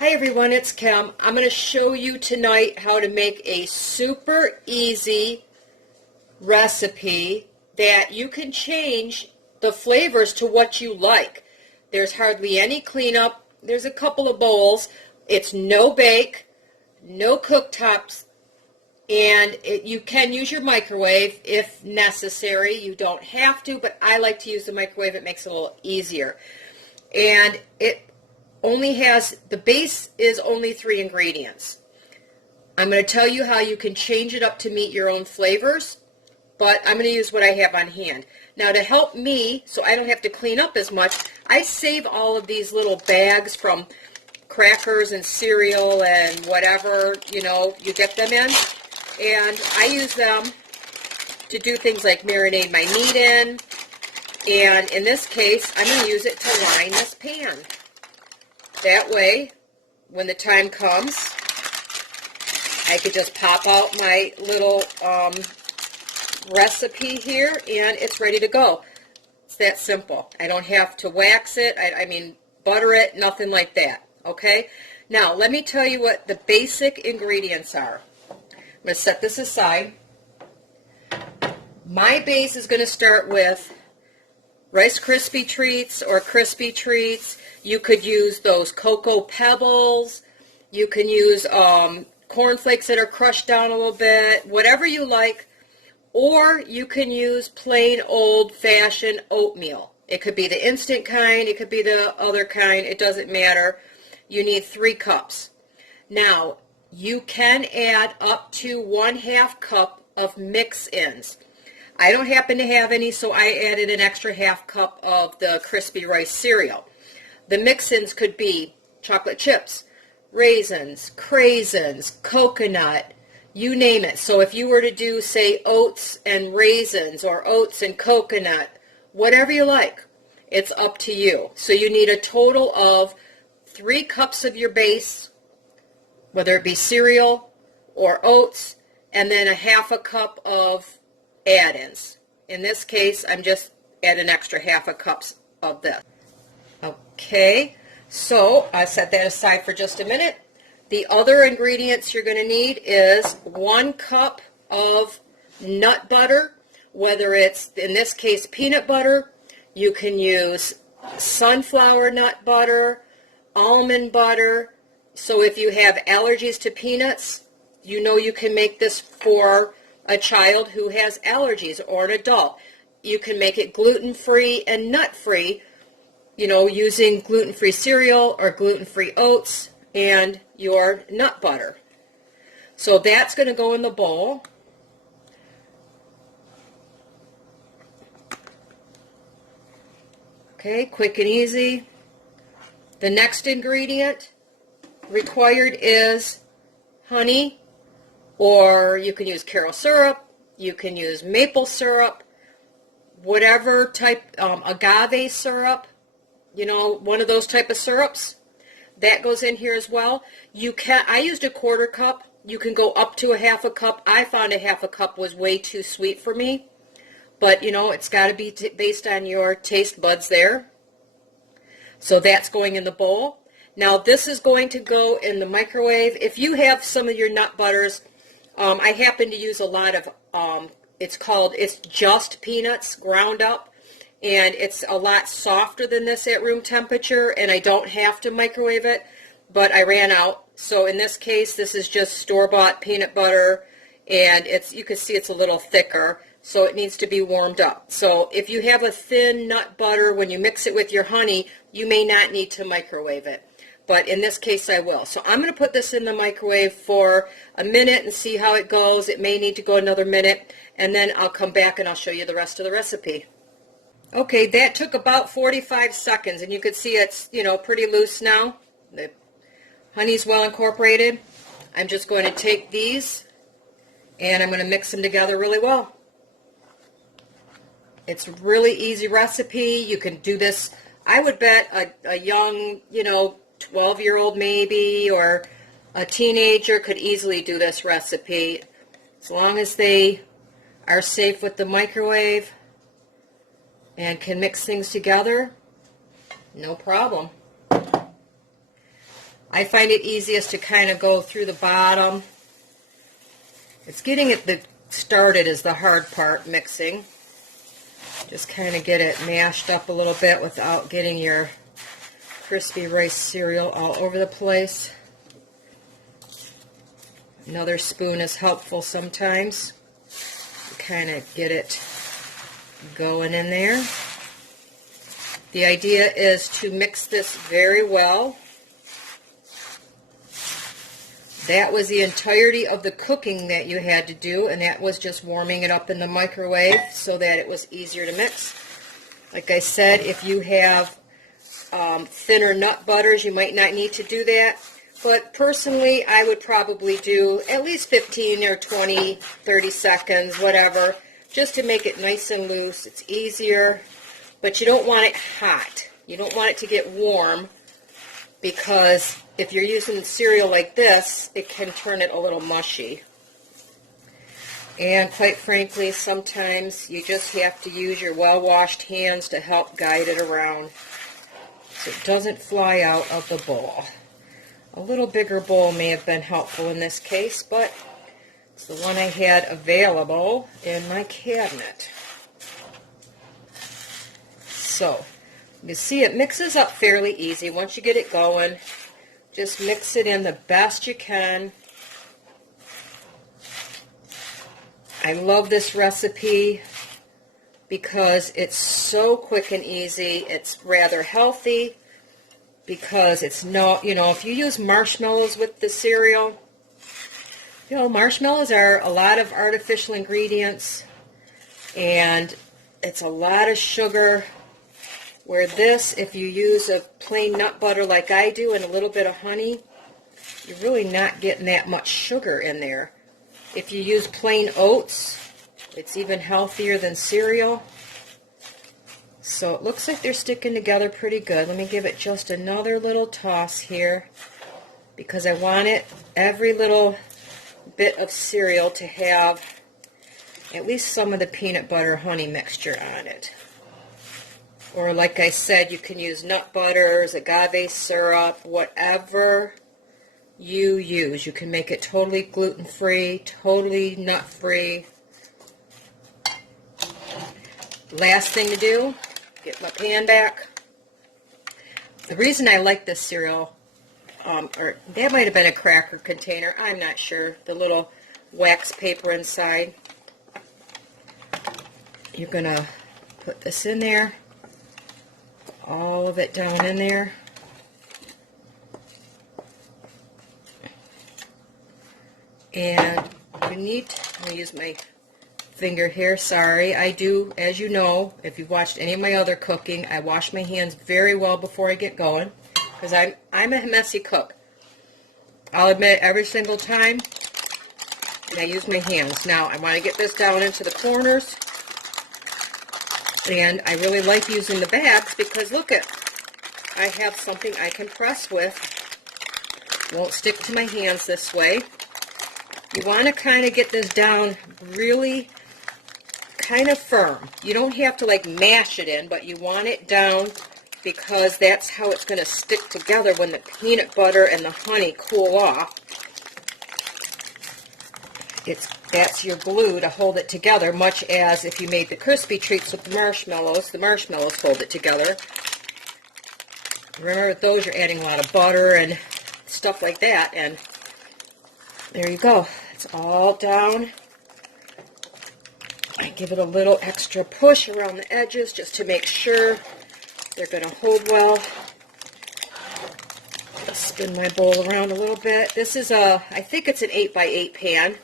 Hi everyone, it's Kim. I'm going to show you tonight how to make a super easy recipe that you can change the flavors to what you like. There's hardly any cleanup. There's a couple of bowls. It's no bake, no cooktops, and you can use your microwave if necessary. You don't have to, but I like to use the microwave. It makes it a little easier. And the base is only 3 ingredients. I'm going to tell you how you can change it up to meet your own flavors, but I'm going to use what I have on hand. Now to help me, so I don't have to clean up as much, I save all of these little bags from crackers and cereal and whatever, you get them in. And I use them to do things like marinate my meat in. And in this case, I'm going to use it to line this pan. That way, when the time comes, I could just pop out my little recipe here and it's ready to go. It's that simple. I don't have to wax it, butter it, nothing like that. Okay? Now, let me tell you what the basic ingredients are. I'm going to set this aside. My base is going to start with Rice Krispie treats or crispy treats. You could use those Cocoa Pebbles. You can use cornflakes that are crushed down a little bit, whatever you like. Or you can use plain old-fashioned oatmeal. It could be the instant kind. It could be the other kind. It doesn't matter. You need 3 cups. Now, you can add up to 1/2 cup of mix-ins. I don't happen to have any, so I added an extra 1/2 cup of the crispy rice cereal. The mix-ins could be chocolate chips, raisins, craisins, coconut, you name it. So if you were to do, say, oats and raisins or oats and coconut, whatever you like, it's up to you. So you need a total of 3 cups of your base, whether it be cereal or oats, and then 1/2 cup of add-ins. In this case, I'm just adding an extra 1/2 cup of this. Okay, so I set that aside for just a minute. The other ingredients you're going to need is 1 cup of nut butter, whether it's, in this case, peanut butter. You can use sunflower nut butter, almond butter. So if you have allergies to peanuts, you can make this for a child who has allergies or an adult. You can make it gluten-free and nut-free, using gluten-free cereal or gluten-free oats and your nut butter. So that's going to go in the bowl. Okay, quick and easy. The next ingredient required is honey, or you can use Karo syrup, you can use maple syrup, whatever type, agave syrup, one of those type of syrups. That goes in here as well. I used a 1/4 cup. You can go up to 1/2 cup. I found 1/2 cup was way too sweet for me. But, it's got to be based on your taste buds there. So that's going in the bowl. Now this is going to go in the microwave. If you have some of your nut butters, I happen to use a lot of, it's just peanuts ground up. And it's a lot softer than this at room temperature, and I don't have to microwave it, but I ran out. So in this case, this is just store-bought peanut butter, and you can see it's a little thicker, so it needs to be warmed up. So if you have a thin nut butter, when you mix it with your honey, you may not need to microwave it. But in this case, I will. So I'm going to put this in the microwave for a minute and see how it goes. It may need to go another minute, and then I'll come back and I'll show you the rest of the recipe. Okay, that took about 45 seconds, and you can see it's, pretty loose now. The honey's well incorporated. I'm just going to take these, and I'm going to mix them together really well. It's a really easy recipe. You can do this, I would bet a young, 12-year-old maybe, or a teenager could easily do this recipe, as long as they are safe with the microwave and can mix things together, no problem. I find it easiest to kind of go through the bottom. It's getting it started is the hard part, mixing. Just kind of get it mashed up a little bit without getting your crispy rice cereal all over the place. Another spoon is helpful sometimes. Kind of get it going in there. The idea is to mix this very well. That was the entirety of the cooking that you had to do, and that was just warming it up in the microwave so that it was easier to mix. Like I said, if you have thinner nut butters, you might not need to do that. But personally, I would probably do at least 15 or 20, 30 seconds, whatever, just to make it nice and loose. It's easier, but you don't want it hot. You don't want it to get warm, because if you're using cereal like this, it can turn it a little mushy. And quite frankly, sometimes you just have to use your well-washed hands to help guide it around so it doesn't fly out of the bowl. A little bigger bowl may have been helpful in this case, but it's the one I had available in my cabinet. So, you see it mixes up fairly easy once you get it going. Just mix it in the best you can. I love this recipe because it's so quick and easy. It's rather healthy because it's no, if you use marshmallows with the cereal, marshmallows are a lot of artificial ingredients and it's a lot of sugar. Where this, if you use a plain nut butter like I do and a little bit of honey, you're really not getting that much sugar in there. If you use plain oats, it's even healthier than cereal. So it looks like they're sticking together pretty good. Let me give it just another little toss here because I want every little bit of cereal to have at least some of the peanut butter honey mixture on it. Or like I said, you can use nut butters, agave syrup, whatever you use. You can make it totally gluten-free, totally nut-free. Last thing to do, get my pan back. The reason I like this cereal, or that might have been a cracker container, I'm not sure, the little wax paper inside. You're going to put this in there. All of it down in there. And you need, I'm going to use my finger here, sorry. I do, as you know, if you've watched any of my other cooking, I wash my hands very well before I get going, because I'm a messy cook. I'll admit every single time, and I use my hands. Now, I want to get this down into the corners. And I really like using the bags because look I have something I can press with. Won't stick to my hands this way. You want to kind of get this down really kind of firm. You don't have to like mash it in, but you want it down because that's how it's going to stick together when the peanut butter and the honey cool off. That's your glue to hold it together, much as if you made the crispy treats with the marshmallows hold it together. Remember, with those, you're adding a lot of butter and stuff like that, and there you go. It's all down. I give it a little extra push around the edges just to make sure they're going to hold well. I'll spin my bowl around a little bit. This is I think it's an 8x8 pan.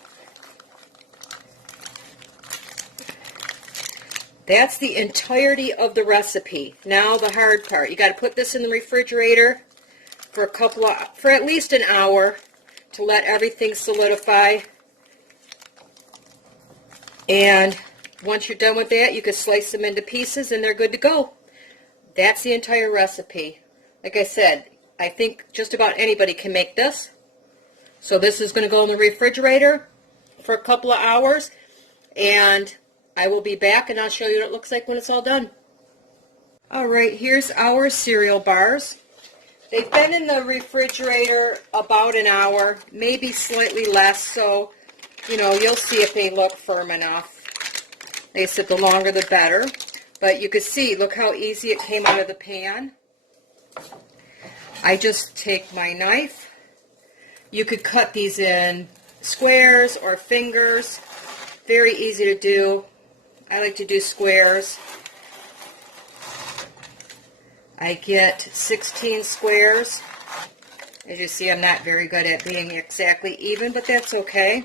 That's the entirety of the recipe. Now the hard part. You got to put this in the refrigerator for at least an hour to let everything solidify. And once you're done with that, you can slice them into pieces and they're good to go. That's the entire recipe. Like I said, I think just about anybody can make this. So this is going to go in the refrigerator for a couple of hours, and I will be back and I'll show you what it looks like when it's all done. Alright, here's our cereal bars. They've been in the refrigerator about an hour, maybe slightly less, so, you know, you'll see if they look firm enough. They said the longer the better. But you can see, look how easy it came out of the pan. I just take my knife. You could cut these in squares or fingers. Very easy to do. I like to do squares. I get 16 squares. As you see, I'm not very good at being exactly even, but that's okay.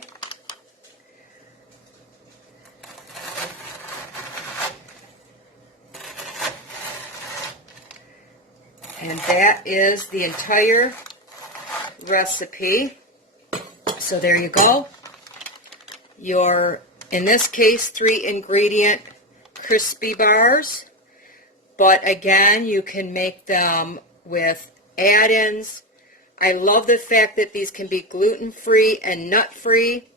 And that is the entire recipe. So there you go. Your, in this case, 3-ingredient crispy bars. But again, you can make them with add-ins. I love the fact that these can be gluten-free and nut-free.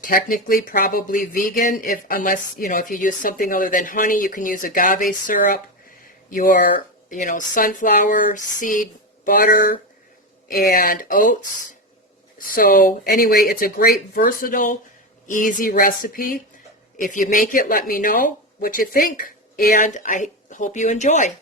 Technically, probably vegan, unless, you know, if you use something other than honey, you can use agave syrup. Your, you know, sunflower seed butter and oats. So anyway, it's a great, versatile, easy recipe. If you make it, let me know what you think. And I hope you enjoy.